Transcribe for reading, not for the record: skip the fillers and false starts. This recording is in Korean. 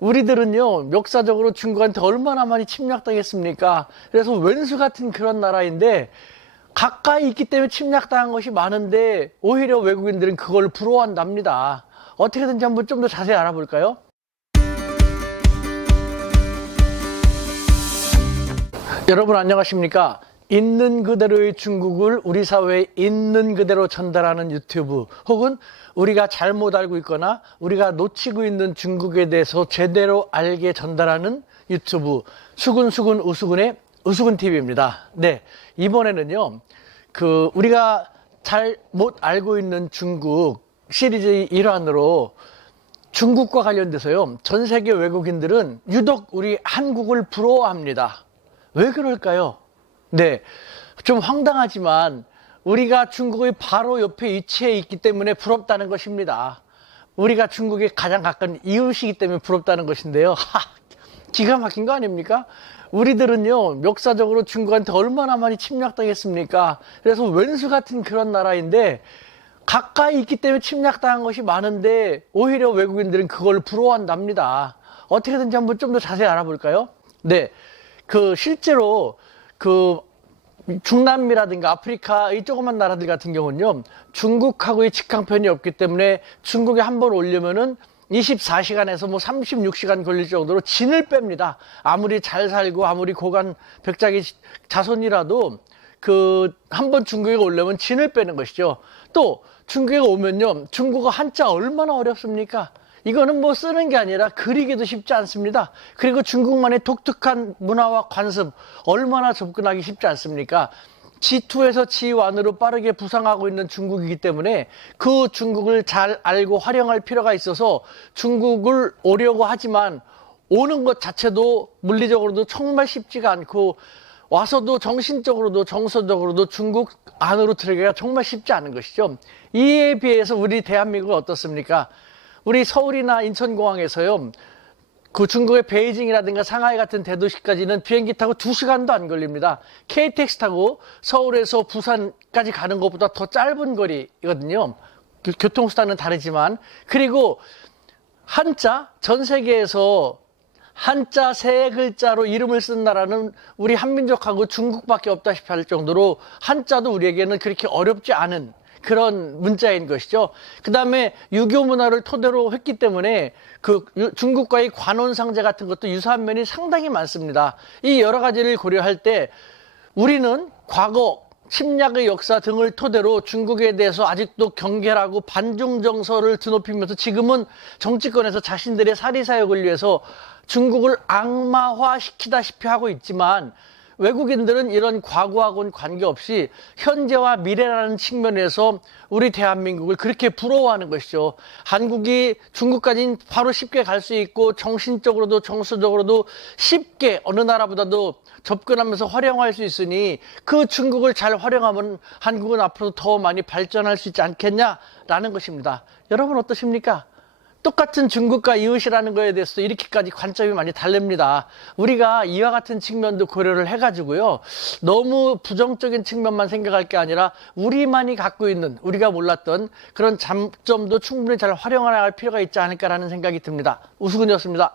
우리들은요, 역사적으로 중국한테 얼마나 많이 침략당했습니까? 그래서 왼수 같은 그런 나라인데, 가까이 있기 때문에 침략당한 것이 많은데, 오히려 외국인들은 그걸 부러워한답니다. 어떻게든지 한번 좀 더 자세히 알아볼까요? 여러분 안녕하십니까? 있는 그대로의 중국을 우리 사회에 있는 그대로 전달하는 유튜브, 혹은 우리가 잘못 알고 있거나 우리가 놓치고 있는 중국에 대해서 제대로 알게 전달하는 유튜브, 수근수근 우수근의 우수근TV입니다. 네, 이번에는요, 우리가 잘못 알고 있는 중국 시리즈의 일환으로 중국과 관련돼서요, 전 세계 외국인들은 유독 우리 한국을 부러워합니다. 왜 그럴까요? 네, 좀 황당하지만 우리가 중국의 바로 옆에 위치해 있기 때문에 부럽다는 것입니다. 우리가 중국에 가장 가까운 이웃이기 때문에 부럽다는 것인데요. 기가 막힌 거 아닙니까? 우리들은요, 역사적으로 중국한테 얼마나 많이 침략당했습니까? 그래서 왼수 같은 그런 나라인데, 가까이 있기 때문에 침략당한 것이 많은데, 오히려 외국인들은 그걸 부러워한답니다. 어떻게든지 한번 좀 더 자세히 알아볼까요? 네, 실제로 중남미라든가 아프리카의 조그만 나라들 같은 경우는요, 중국하고의 직항편이 없기 때문에 중국에 한번 오려면은 24시간에서 36시간 걸릴 정도로 진을 뺍니다. 아무리 잘 살고 아무리 고관 백작의 자손이라도 한번 중국에 오려면 진을 빼는 것이죠. 또 중국에 오면요, 중국어 한자 얼마나 어렵습니까? 이거는 쓰는 게 아니라 그리기도 쉽지 않습니다. 그리고 중국만의 독특한 문화와 관습, 얼마나 접근하기 쉽지 않습니까? G2에서 G1으로 빠르게 부상하고 있는 중국이기 때문에 그 중국을 잘 알고 활용할 필요가 있어서 중국을 오려고 하지만 오는 것 자체도 물리적으로도 정말 쉽지가 않고, 와서도 정신적으로도 정서적으로도 중국 안으로 들어가기가 정말 쉽지 않은 것이죠. 이에 비해서 우리 대한민국은 어떻습니까? 우리 서울이나 인천공항에서요, 중국의 베이징이라든가 상하이 같은 대도시까지는 비행기 타고 2시간도 안 걸립니다. KTX 타고 서울에서 부산까지 가는 것보다 더 짧은 거리거든요. 교통수단은 다르지만. 그리고 한자, 전 세계에서 한자 3글자로 이름을 쓴 나라는 우리 한민족하고 중국밖에 없다시피 할 정도로 한자도 우리에게는 그렇게 어렵지 않은 그런 문자인 것이죠. 그 다음에 유교 문화를 토대로 했기 때문에 중국과의 관원상제 같은 것도 유사한 면이 상당히 많습니다. 이 여러 가지를 고려할 때 우리는 과거 침략의 역사 등을 토대로 중국에 대해서 아직도 경계하고 반중 정서를 드높이면서 지금은 정치권에서 자신들의 사리사욕을 위해서 중국을 악마화시키다시피 하고 있지만, 외국인들은 이런 과거하고는 관계없이 현재와 미래라는 측면에서 우리 대한민국을 그렇게 부러워하는 것이죠. 한국이 중국까지 바로 쉽게 갈 수 있고 정신적으로도 정서적으로도 쉽게 어느 나라보다도 접근하면서 활용할 수 있으니, 그 중국을 잘 활용하면 한국은 앞으로 더 많이 발전할 수 있지 않겠냐라는 것입니다. 여러분 어떠십니까? 똑같은 중국과 이웃이라는 거에 대해서도 이렇게까지 관점이 많이 다릅니다. 우리가 이와 같은 측면도 고려를 해가지고요, 너무 부정적인 측면만 생각할 게 아니라 우리만이 갖고 있는, 우리가 몰랐던 그런 장점도 충분히 잘 활용할 필요가 있지 않을까라는 생각이 듭니다. 우수근이었습니다.